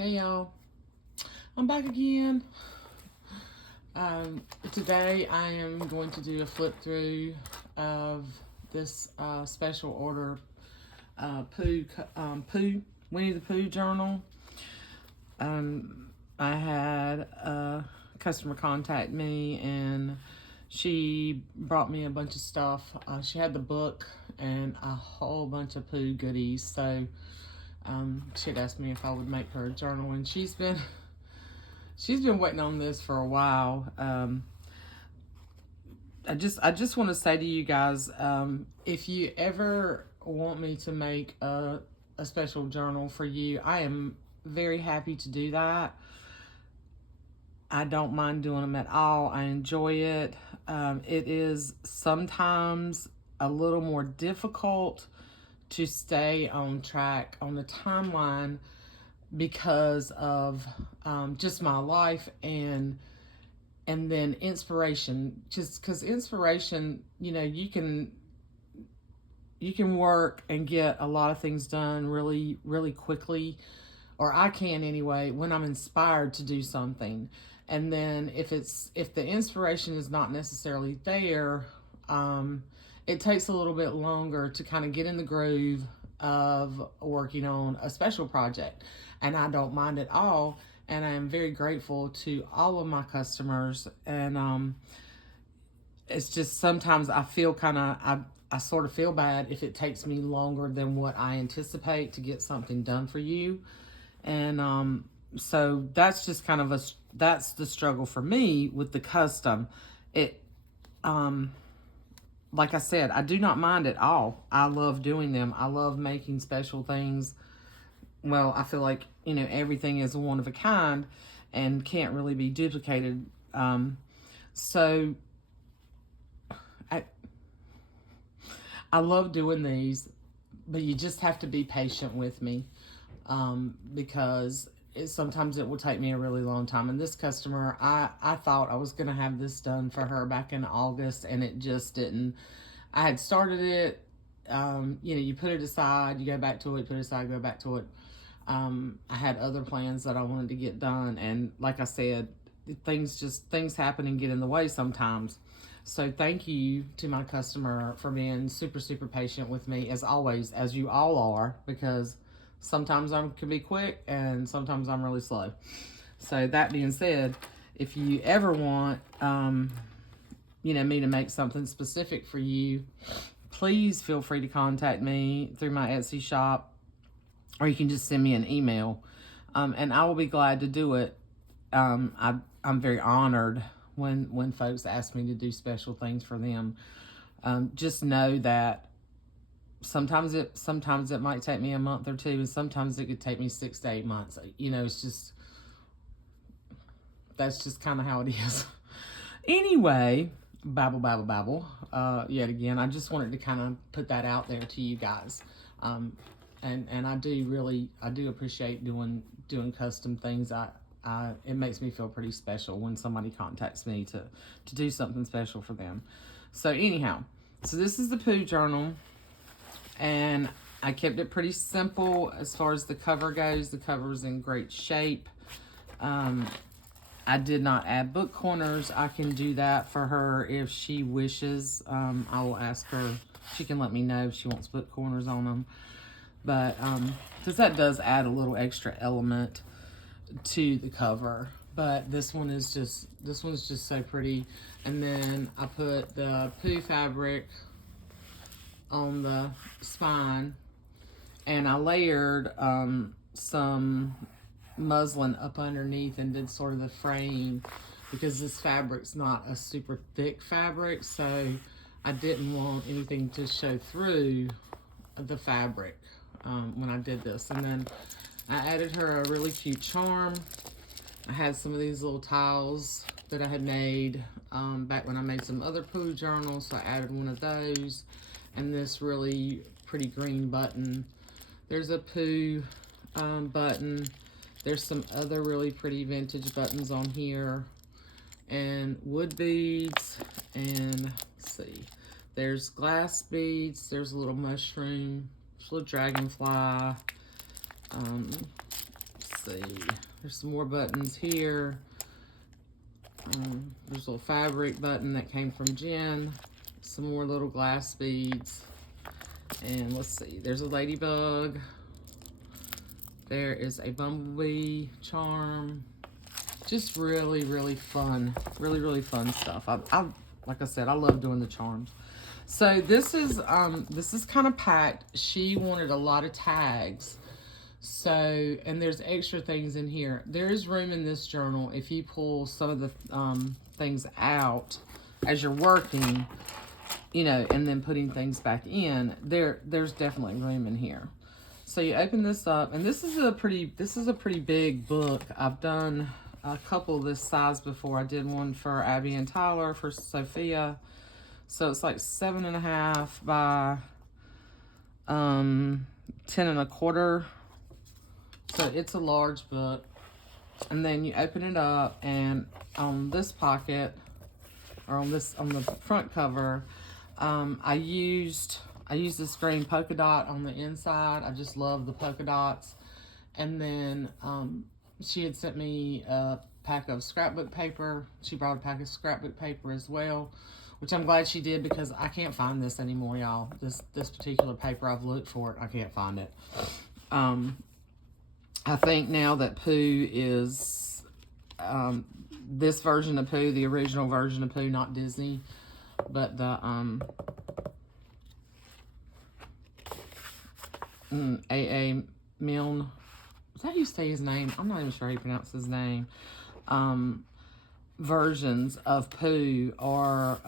Hey y'all, I'm back again. Today I am going to do a flip through of this special order Pooh, Winnie the Pooh journal. I had a customer contact me and she brought me a bunch of stuff. She had the book and a whole bunch of Pooh goodies. So she had asked me if I would make her a journal, and she's been waiting on this for a while. I just want to say to you guys, if you ever want me to make a special journal for you, I am very happy to do that. I don't mind doing them at all. I enjoy it. It is sometimes a little more difficult to stay on track on the timeline because of just my life and then inspiration. Just because inspiration, you can work and get a lot of things done really, really quickly, or I can anyway, when I'm inspired to do something. And then if the inspiration is not necessarily there, it takes a little bit longer to kind of get in the groove of working on a special project. And I don't mind at all. And I am very grateful to all of my customers. And it's just sometimes I feel I sort of feel bad if it takes me longer than what I anticipate to get something done for you. And so that's just kind of that's the struggle for me with the custom. Like I said, I do not mind at all. I love doing them. I love making special things. Well, I feel like, everything is one of a kind and can't really be duplicated. So I love doing these, but you just have to be patient with me, because sometimes it will take me a really long time. And this customer, I thought I was going to have this done for her back in August, and it just didn't. I had started it, you put it aside, you go back to it, put it aside, go back to it. I had other plans that I wanted to get done, and like I said, things happen and get in the way sometimes. So thank you to my customer for being super, super patient with me, as always, as you all are, because sometimes I can be quick and sometimes I'm really slow. So that being said, if you ever want, me to make something specific for you, please feel free to contact me through my Etsy shop, or you can just send me an email, and I will be glad to do it. I'm very honored when folks ask me to do special things for them. Just know that sometimes it might take me a month or two, and sometimes it could take me 6 to 8 months. That's just kind of how it is. Anyway, babble. Yet again, I just wanted to kind of put that out there to you guys. And I do appreciate doing custom things. It makes me feel pretty special when somebody contacts me to do something special for them. So anyhow, this is the Pooh journal, and I kept it pretty simple as far as the cover goes. The cover is in great shape. I did not add book corners. I can do that for her if she wishes. I will ask her. She can let me know if she wants book corners on them. But because that does add a little extra element to the cover. But this one's just so pretty. And then I put the Pooh fabric on the spine, and I layered some muslin up underneath and did sort of the frame, because this fabric's not a super thick fabric, so I didn't want anything to show through the fabric when I did this. And then I added her a really cute charm. I had some of these little tiles that I had made back when I made some other Pooh journals, so I added one of those, and this really pretty green button. There's a Pooh button. There's some other really pretty vintage buttons on here, and wood beads, and let's see, there's glass beads, there's a little mushroom, there's a little dragonfly, let's see, There's some more buttons here. There's a little fabric button that came from Jen. Some more little glass beads. And let's see, there's a ladybug. There is a bumblebee charm. Just really, really fun. Really, really fun stuff. I like I said, I love doing the charms. So this is kind of packed. She wanted a lot of tags. So, and there's extra things in here. There is room in this journal if you pull some of the things out as you're working, you know, and then putting things back in. There's definitely room in here. So you open this up, and this is a pretty big book. I've done a couple this size before. I did one for Abby and Tyler, for Sophia. So it's like 7.5 by 10.25. So it's a large book. And then you open it up, and on this pocket, or on the front cover, I used this green polka dot on the inside. I just love the polka dots. And then she had sent me a pack of scrapbook paper. She brought a pack of scrapbook paper as well, which I'm glad she did, because I can't find this anymore, y'all. This particular paper, I've looked for it. I can't find it. I think now that Pooh is this version of Pooh, the original version of Pooh, not Disney, but the A.A. Milne. Is that how you say his name? I'm not even sure how you pronounce his name. Versions of Pooh are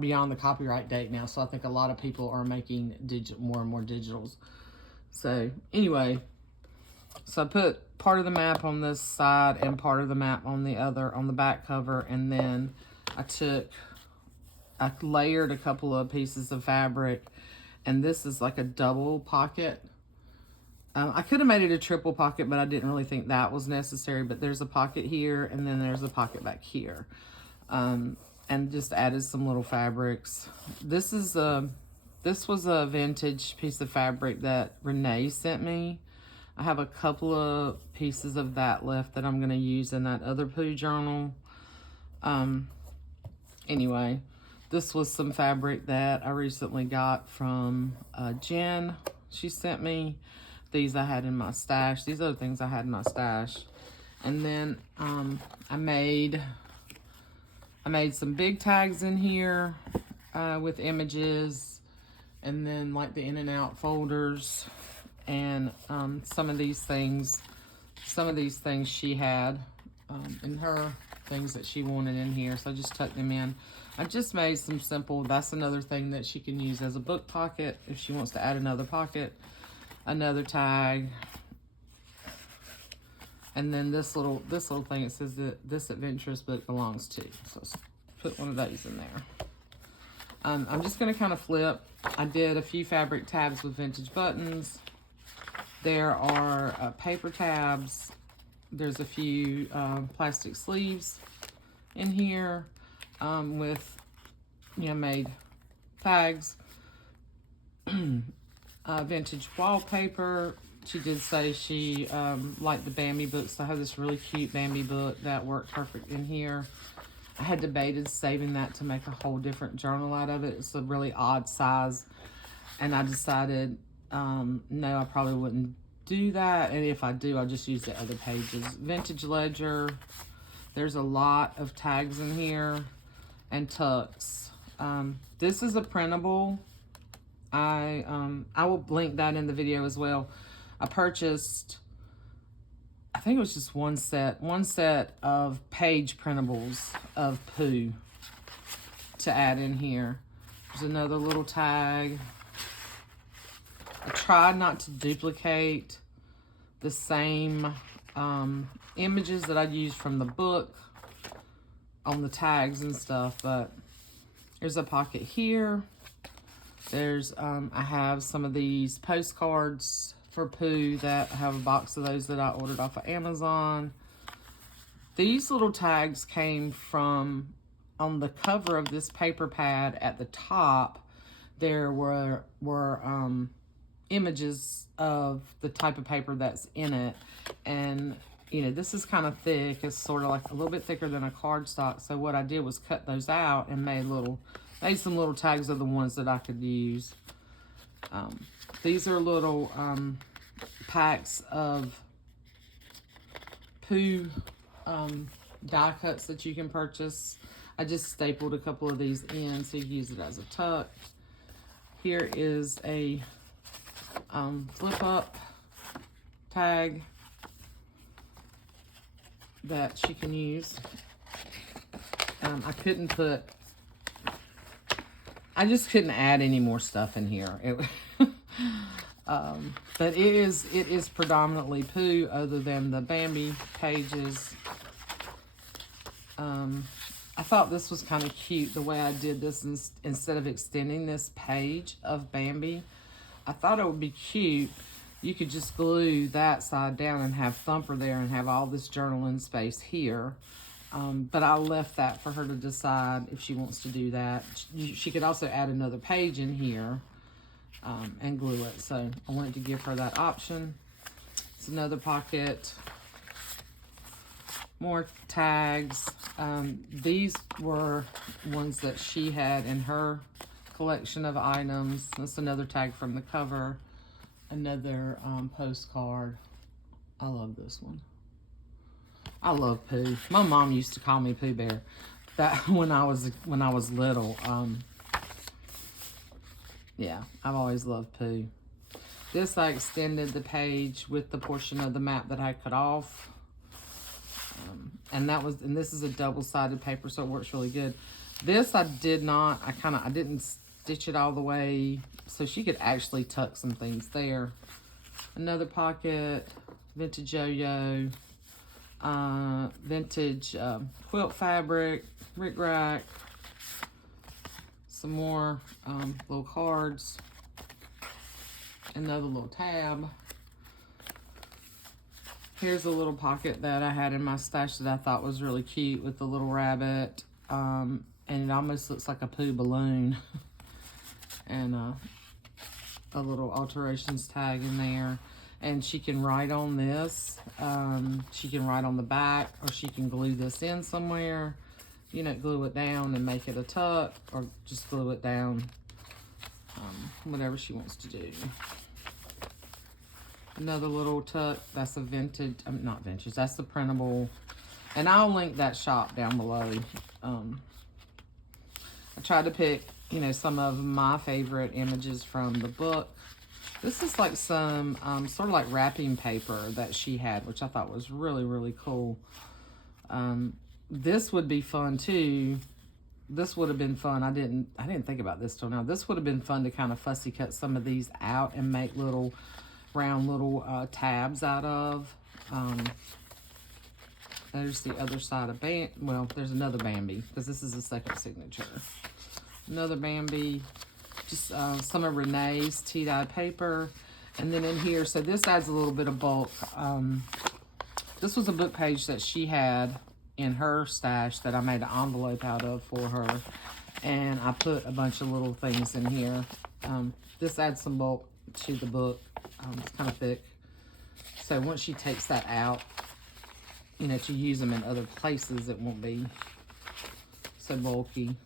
beyond the copyright date now, so I think a lot of people are making more and more digitals. So anyway, so I put part of the map on this side and part of the map on the other, on the back cover, and then I layered a couple of pieces of fabric, and this is like a double pocket. I could have made it a triple pocket, but I didn't really think that was necessary. But there's a pocket here, and then there's a pocket back here. And just added some little fabrics. This was a vintage piece of fabric that Renee sent me. I have a couple of pieces of that left that I'm going to use in that other Pooh journal. Anyway, this was some fabric that I recently got from Jen. She sent me. These I had in my stash. These other things I had in my stash. And then I made some big tags in here with images, and then like the in and out folders, and some of these things she had in her things that she wanted in here. So I just tucked them in. I just made some simple, that's another thing that she can use as a book pocket if she wants to add another pocket. Another tag, and then this little thing, it says that this adventurous book belongs to. So let's put one of those in there. I'm just going to kind of flip. I did a few fabric tabs with vintage buttons. There are paper tabs. There's a few plastic sleeves in here with, you know, made tags. Vintage wallpaper. She did say she liked the Bambi books. So I have this really cute Bambi book that worked perfect in here. I had debated saving that to make a whole different journal out of it. It's a really odd size, and I decided no, I probably wouldn't do that, and if I do, I'll just use the other pages. Vintage ledger. There's a lot of tags in here and tucks. This is a printable. I will link that in the video as well. I purchased, I think it was just one set of page printables of Pooh to add in here. There's another little tag. I tried not to duplicate the same images that I used from the book on the tags and stuff, but there's a pocket here. There's, I have some of these postcards for Pooh that I have a box of those that I ordered off of Amazon. These little tags came from, on the cover of this paper pad at the top, there were images of the type of paper that's in it. And you know, this is kind of thick. It's sort of like a little bit thicker than a cardstock. So what I did was cut those out and made some little tags of the ones that I could use. These are little packs of Pooh die cuts that you can purchase. I just stapled a couple of these in so you can use it as a tuck. Here is a flip up tag that she can use. I just couldn't add any more stuff in here. But it is predominantly Pooh, other than the Bambi pages. I thought this was kind of cute the way I did this. Instead of extending this page of Bambi, I thought it would be cute. You could just glue that side down and have Thumper there and have all this journaling space here. But I left that for her to decide if she wants to do that. She could also add another page in here and glue it. So I wanted to give her that option. It's another pocket. More tags. These were ones that she had in her collection of items. That's another tag from the cover. Another postcard. I love this one. I love Pooh. My mom used to call me Pooh Bear. That when I was little. Yeah, I've always loved Pooh. This I extended the page with the portion of the map that I cut off. And this is a double-sided paper, so it works really good. This I didn't stitch it all the way, so she could actually tuck some things there. Another pocket, vintage yo-yo, vintage quilt fabric, rickrack, some more little cards, another little tab. Here's a little pocket that I had in my stash that I thought was really cute with the little rabbit. And it almost looks like a Pooh balloon. And a little alterations tag in there. And she can write on this. She can write on the back, or she can glue this in somewhere. You know, glue it down and make it a tuck, or just glue it down. Whatever she wants to do. Another little tuck. That's a vintage, not vintage, that's the printable. And I'll link that shop down below. I tried to pick, you know, some of my favorite images from the book. This is like some sort of like wrapping paper that she had, which I thought was really, really cool. This would be fun too. This would have been fun. I didn't think about this till now. This would have been fun to kind of fussy cut some of these out and make little round little tabs out of. There's the other side of there's another Bambi, because this is the second signature. Another Bambi, just some of Renee's tea-dyed paper. And then in here, so this adds a little bit of bulk. This was a book page that she had in her stash that I made an envelope out of for her. And I put a bunch of little things in here. This adds some bulk to the book. It's kind of thick. So once she takes that out, you know, to use them in other places, it won't be so bulky.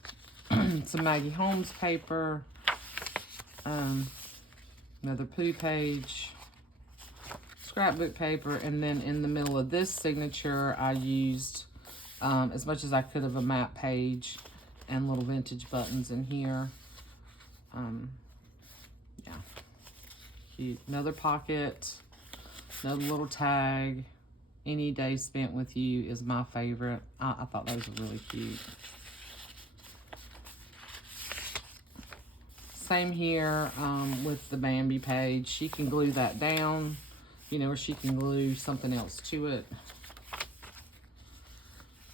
Some Maggie Holmes paper. Another Pooh page. Scrapbook paper. And then in the middle of this signature, I used as much as I could of a map page and little vintage buttons in here. Yeah. Cute. Another pocket. Another little tag. Any day spent with you is my favorite. I thought those were really cute. Same here with the Bambi page. She can glue that down, you know, or she can glue something else to it.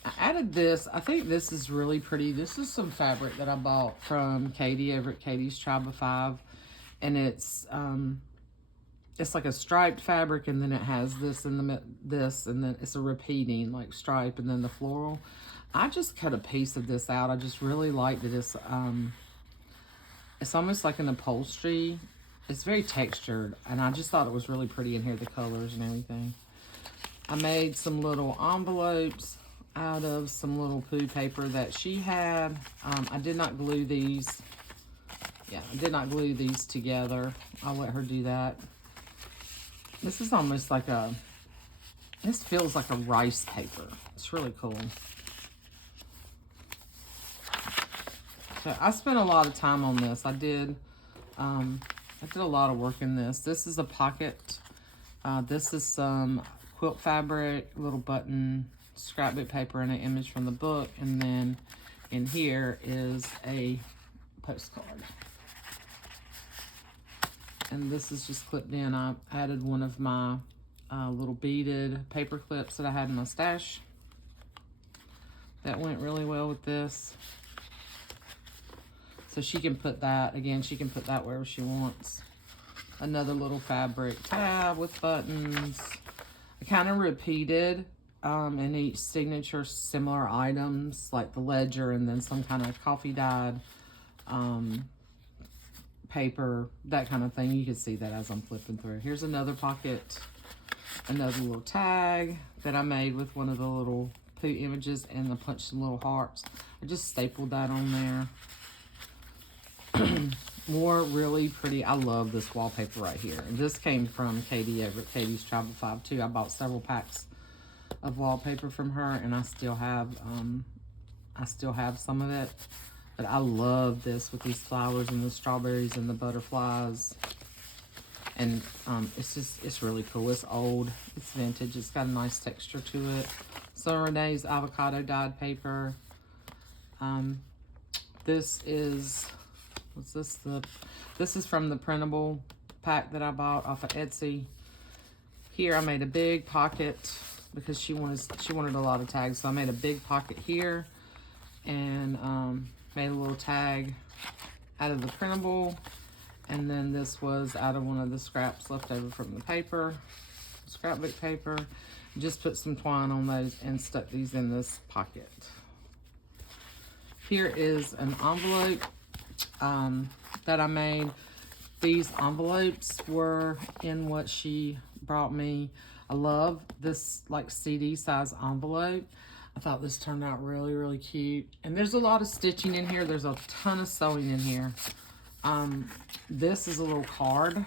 I added this. I think this is really pretty. This is some fabric that I bought from Katie over at Katie's Tribe of Five. And it's like a striped fabric, and then it has this in the and then it's a repeating like stripe, and then the floral. I just cut a piece of this out. I just really liked it. It's almost like an upholstery. It's very textured, and I just thought it was really pretty in here, the colors and everything. I made some little envelopes out of some little Pooh paper that she had. I did not glue these. Yeah, I did not glue these together. I'll let her do that. This is almost like a, this feels like a rice paper. It's really cool. So I spent a lot of time on this. I did a lot of work in this. This is a pocket. This is some quilt fabric, little button, scrapbook paper, and an image from the book. And then in here is a postcard. And this is just clipped in. I added one of my little beaded paper clips that I had in my stash. That went really well with this. So she can put that, again, she can put that wherever she wants. Another little fabric tab with buttons. I kind of repeated in each signature similar items, like the ledger and then some kind of coffee dyed paper, that kind of thing. You can see that as I'm flipping through. Here's another pocket, another little tag that I made with one of the little Pooh images, and I punched some little hearts. I just stapled that on there. More really pretty. I love this wallpaper right here. And this came from Katie over at Katie's Travel 5 too. I bought several packs of wallpaper from her, and I still have some of it. But I love this with these flowers and the strawberries and the butterflies. And it's really cool. It's old, it's vintage, it's got a nice texture to it. So Renee's avocado dyed paper. This is, what's this? This is from the printable pack that I bought off of Etsy. Here I made a big pocket because she wanted a lot of tags. So I made a big pocket here and made a little tag out of the printable. And then this was out of one of the scraps left over from the paper, scrapbook paper. Just put some twine on those and stuck these in this pocket. Here is an envelope that I made. These envelopes were in what she brought me. I love this like CD size envelope. I thought this turned out really, really cute. And there's a lot of stitching in here. There's a ton of sewing in here. This is a little card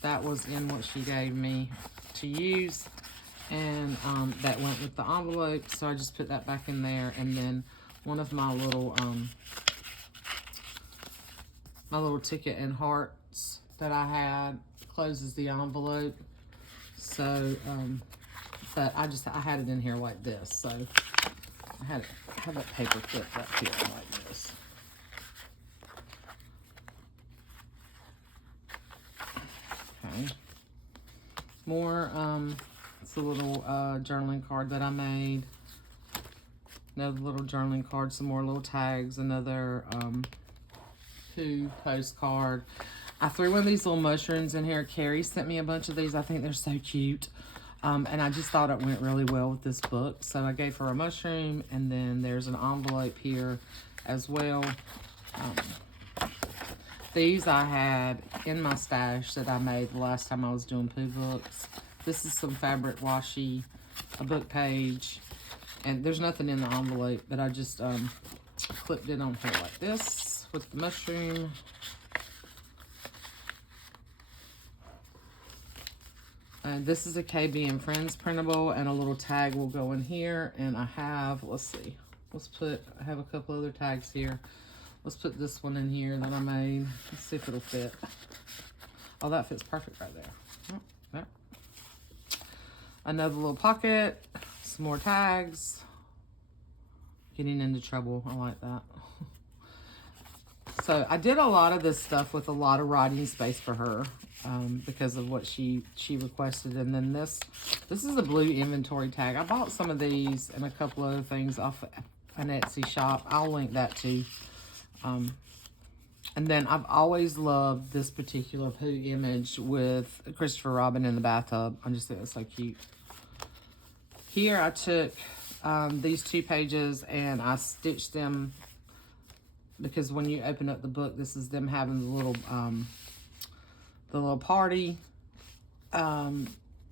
that was in what she gave me to use. And that went with the envelope. So I just put that back in there. And then one of my little ticket and hearts that I had closes the envelope. So, but I had it in here like this. So I have a paper clip up here like this. Okay. More, it's a little journaling card that I made. Another little journaling card, some more little tags, another Pooh postcard. I threw one of these little mushrooms in here. Carrie sent me a bunch of these. I think they're so cute. And I just thought it went really well with this book. So I gave her a mushroom, and then there's an envelope here as well. These I had in my stash that I made the last time I was doing Pooh books. This is some fabric washi, a book page, and there's nothing in the envelope, but I just clipped it on here like this with the mushroom. This is a KB and Friends printable, and a little tag will go in here. And I have, let's see, I have a couple other tags here. Let's put this one in here that I made. Let's see if it'll fit. Oh, that fits perfect right there. Oh, there. Another little pocket, some more tags. Getting into trouble, I like that. So I did a lot of this stuff with a lot of writing space for her because of what she requested. And then this is a blue inventory tag. I bought some of these and a couple other things off an Etsy shop. I'll link that too. And then I've always loved this particular Pooh image with Christopher Robin in the bathtub. I just think it's so cute. Here I took these 2 pages and I stitched them because when you open up the book, this is them having the little party.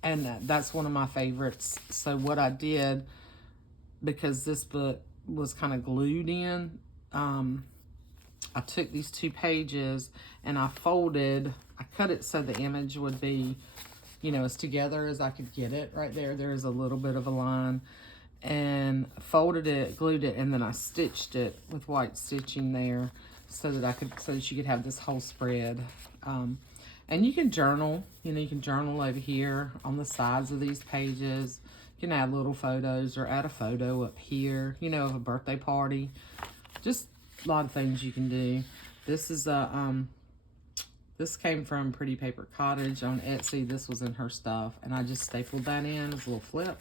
And that's one of my favorites. So what I did, because this book was kind of glued in, I took these 2 pages and I cut it so the image would be, you know, as together as I could get it. Right there, there's a little bit of a line. And folded it, glued it, and then I stitched it with white stitching there so that you could have this whole spread. And you can journal, you know, you can journal over here on the sides of these pages. You can add little photos or add a photo up here, you know, of a birthday party. Just a lot of things you can do. This is this came from Pretty Paper Cottage on Etsy. This was in her stuff, and I just stapled that in as a little flip.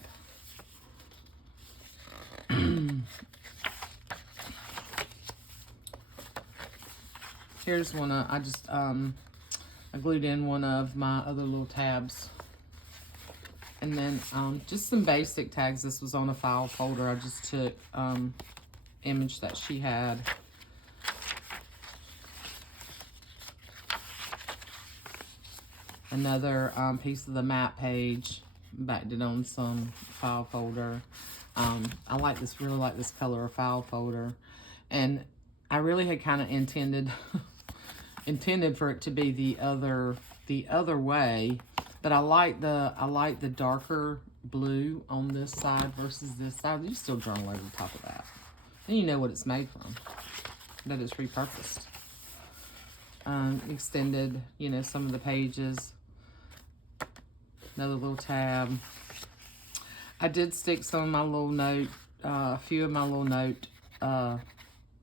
Here's one I glued in one of my other little tabs. And then just some basic tags. This was on a file folder. I just took image that she had. Another piece of the map page. Backed it on some file folder. I really like this color of file folder. And I really had kind of intended for it to be the other way, but I like the darker blue on this side versus this side. You still journal over the top of that. Then you know what it's made from, that it's repurposed. Extended, you know, some of the pages. Another little tab. I did stick some of my little note, a few of my little note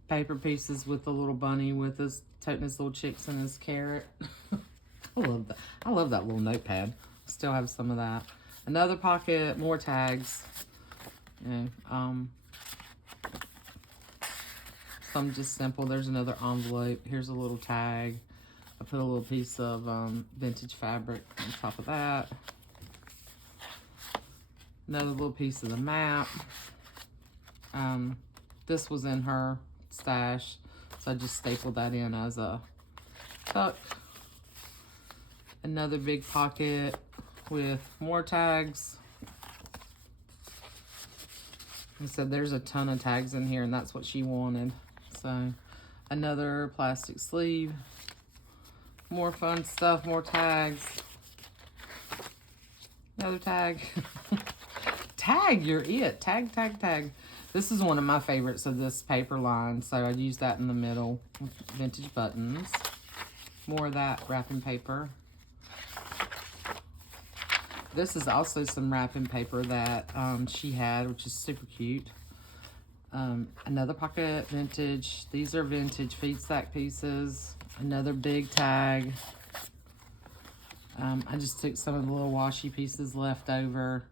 paper pieces with the little bunny with his toting his little chicks and his carrot. I love that. I love that little notepad. Still have some of that. Another pocket, more tags. You know, some just simple. There's another envelope. Here's a little tag. I put a little piece of vintage fabric on top of that. Another little piece of the map. This was in her stash, so I just stapled that in as a tuck. Another big pocket with more tags. I said there's a ton of tags in here, and that's what she wanted. So another plastic sleeve. More fun stuff, more tags. Another tag. Tag, you're it. Tag, tag, tag. This is one of my favorites of this paper line, so I use that in the middle with vintage buttons. More of that wrapping paper. This is also some wrapping paper that she had, which is super cute. Another pocket, vintage. These are vintage feed stack pieces. Another big tag. I just took some of the little washi pieces left over.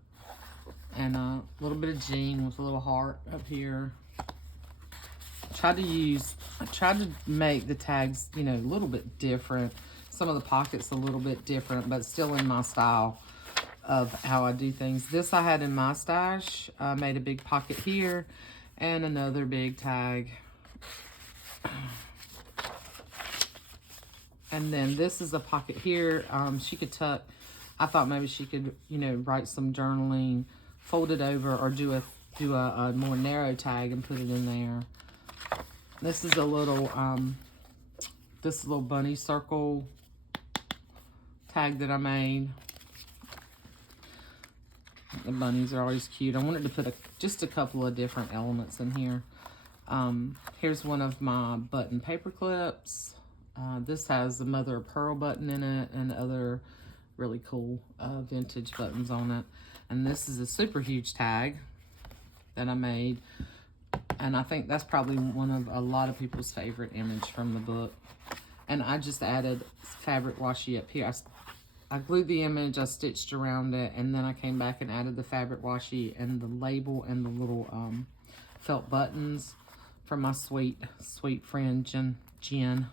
And a little bit of jean with a little heart up here. I tried to make the tags, you know, a little bit different. Some of the pockets a little bit different, but still in my style of how I do things. This I had in my stash. I made a big pocket here and another big tag. And then this is a pocket here. She could tuck. I thought maybe she could, you know, write some journaling, fold it over, or do a more narrow tag and put it in there. This is a little bunny circle tag that I made. The bunnies are always cute. I wanted to put just a couple of different elements in here. Here's one of my button paper clips. This has the mother of pearl button in it and other really cool vintage buttons on it. And this is a super huge tag that I made. And I think that's probably one of a lot of people's favorite image from the book. And I just added fabric washi up here. I glued the image, I stitched around it, and then I came back and added the fabric washi and the label and the little felt buttons from my sweet friend Jen.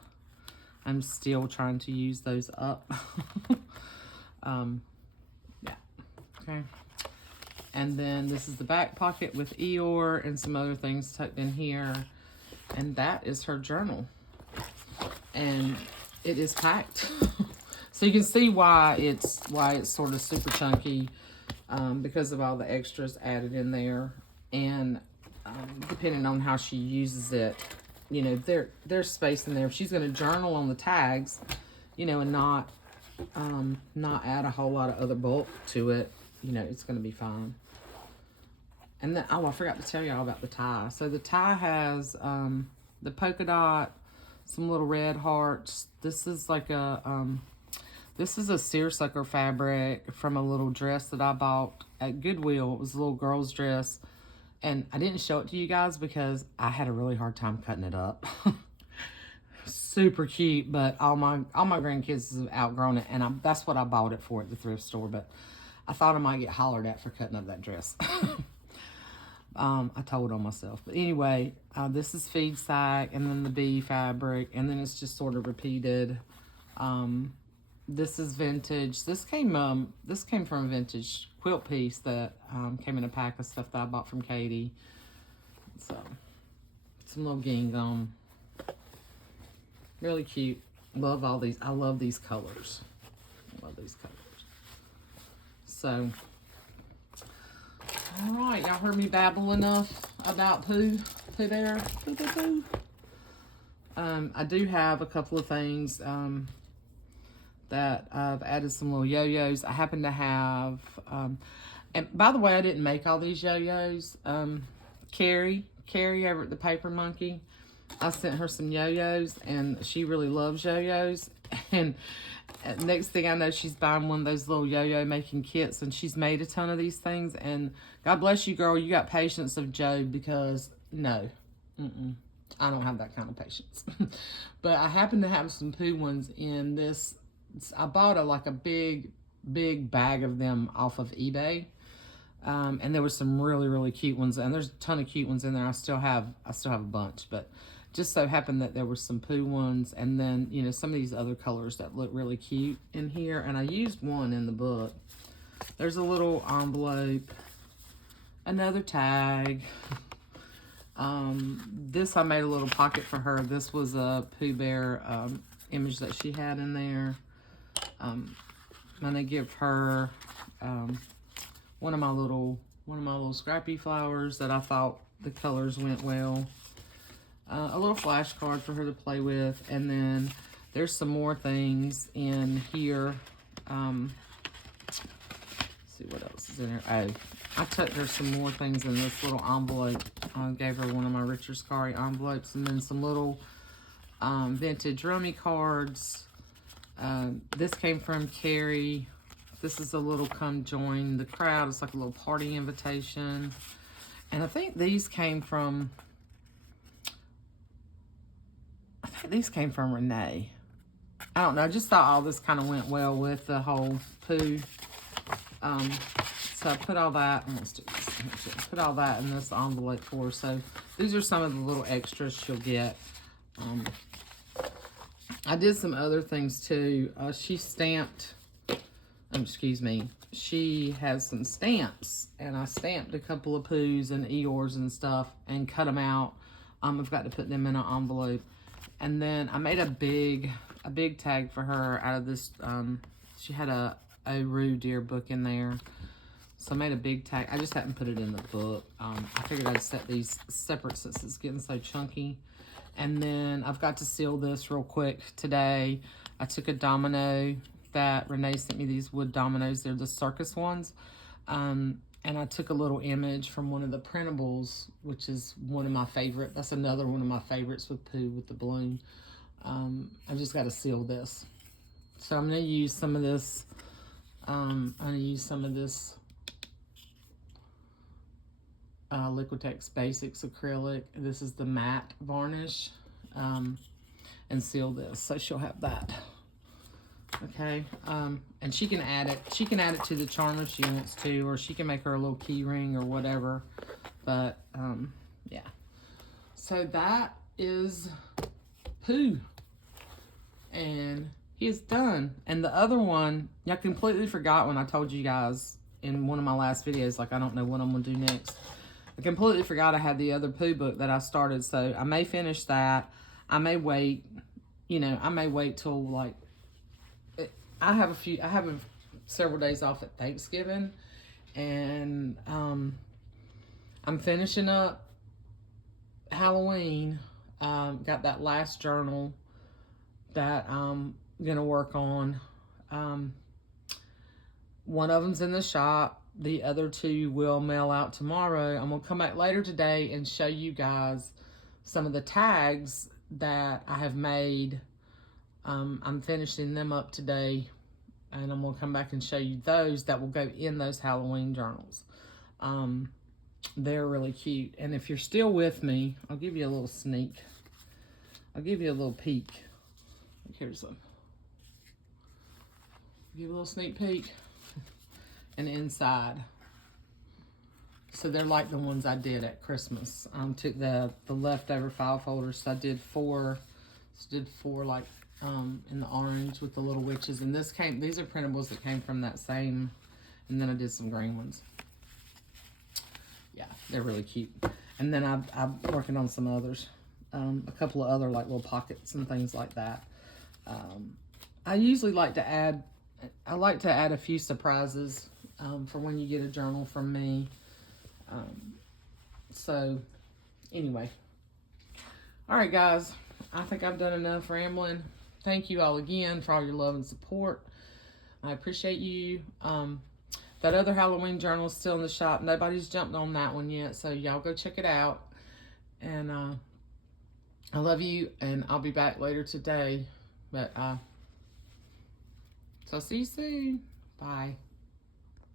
I'm still trying to use those up. Yeah, okay. And then this is the back pocket with Eeyore and some other things tucked in here. And that is her journal. And it is packed. So you can see why it's sort of super chunky, because of all the extras added in there. And depending on how she uses it, you know, there's space in there. If she's going to journal on the tags, you know, and not add a whole lot of other bulk to it, you know, it's going to be fine. And then, oh, I forgot to tell y'all about the tie. So the tie has the polka dot, some little red hearts. This is like a this is a seersucker fabric from a little dress that I bought at Goodwill. It was a little girl's dress. And I didn't show it to you guys because I had a really hard time cutting it up. Super cute, but all my grandkids have outgrown it, and that's what I bought it for at the thrift store. But I thought I might get hollered at for cutting up that dress. I told on myself. But anyway, this is feed sack, and then the bee fabric, and then it's just sort of repeated. This is vintage. This came from a vintage quilt piece that came in a pack of stuff that I bought from Katie. So, some little gingham. Really cute. Love all these. I love these colors. I love these colors. So, all right. Y'all heard me babble enough about Pooh Bear. Pooh. I do have a couple of things that I've added some little yo-yos. I happen to have, and by the way, I didn't make all these yo-yos. Carrie over at the Paper Monkey, I sent her some yo-yos, and she really loves yo-yos. And next thing I know, she's buying one of those little yo-yo making kits, and she's made a ton of these things. And God bless you, girl. You got patience of Job, because no, I don't have that kind of patience. But I happen to have some Pooh ones in this. I bought a big bag of them off of eBay. And there were some really cute ones, and there's a ton of cute ones in there. I still have a bunch, but just so happened that there were some Pooh ones, and then, you know, some of these other colors that look really cute in here. And I used one in the book. There's a little envelope, another tag. This, I made a little pocket for her. This was a Pooh Bear image that she had in there. I'm gonna give her one of my little scrappy flowers that I thought the colors went well. A little flashcard for her to play with, and then there's some more things in here. Let's see what else is in here. Oh, I took her some more things in this little envelope. I gave her one of my Richard Scarry envelopes, and then some little vintage rummy cards. This came from Carrie. This is a little come join the crowd. It's like a little party invitation. And I think these came from Renee. I don't know. I just thought all this kind of went well with the whole Pooh. So I put all that, put all that in this envelope for her. So these are some of the little extras she'll get. I did some other things too. She stamped, excuse me, she has some stamps, and I stamped a couple of Poohs and Eeyores and stuff and cut them out. I've got to put them in an envelope. And then I made a big tag for her out of this. She had a Rue Deer book in there. So I made a big tag. I just hadn't put it in the book. I figured I'd set these separate since it's getting so chunky. And then I've got to seal this real quick today. I took a domino that Renee sent me, these wood dominoes. They're the circus ones. And I took a little image from one of the printables, which is one of my favorite. That's another one of my favorites with Pooh with the balloon. I've just got to seal this. So I'm going to use some of this. Liquitex Basics acrylic. This is the matte varnish, and seal this. So she'll have that. Okay, and she can add it. She can add it to the charm if she wants to, or she can make her a little key ring or whatever. But yeah. So that is Pooh, and he is done. And the other one, I completely forgot when I told you guys in one of my last videos. Like, I don't know what I'm gonna do next. I completely forgot I had the other Pooh book that I started, so I may finish that. I may wait, you know, I may wait till like I have several days off at Thanksgiving, and I'm finishing up Halloween. Got that last journal that I'm gonna work on. One of them's in the shop. The other two will mail out tomorrow. I'm gonna come back later today and show you guys some of the tags that I have made. I'm finishing them up today, and I'm gonna come back and show you those that will go in those Halloween journals. They're really cute. And if you're still with me, I'll give you a little sneak. I'll give you a little peek. Here's a give a little sneak peek. And inside. So they're like the ones I did at Christmas. Took the leftover file folders. So I did four. Did four like in the orange with the little witches. And these are printables that came from that same. And then I did some green ones. Yeah, they're really cute. And then I'm working on some others. A couple of other like little pockets and things like that. I usually like to add. I like to add a few surprises for when you get a journal from me. So anyway, all right, guys. I think I've done enough rambling. Thank you all again for all your love and support. I appreciate you. That other Halloween journal is still in the shop. Nobody's jumped on that one yet, so y'all go check it out. And I love you, and I'll be back later today. But so I'll see you soon. Bye.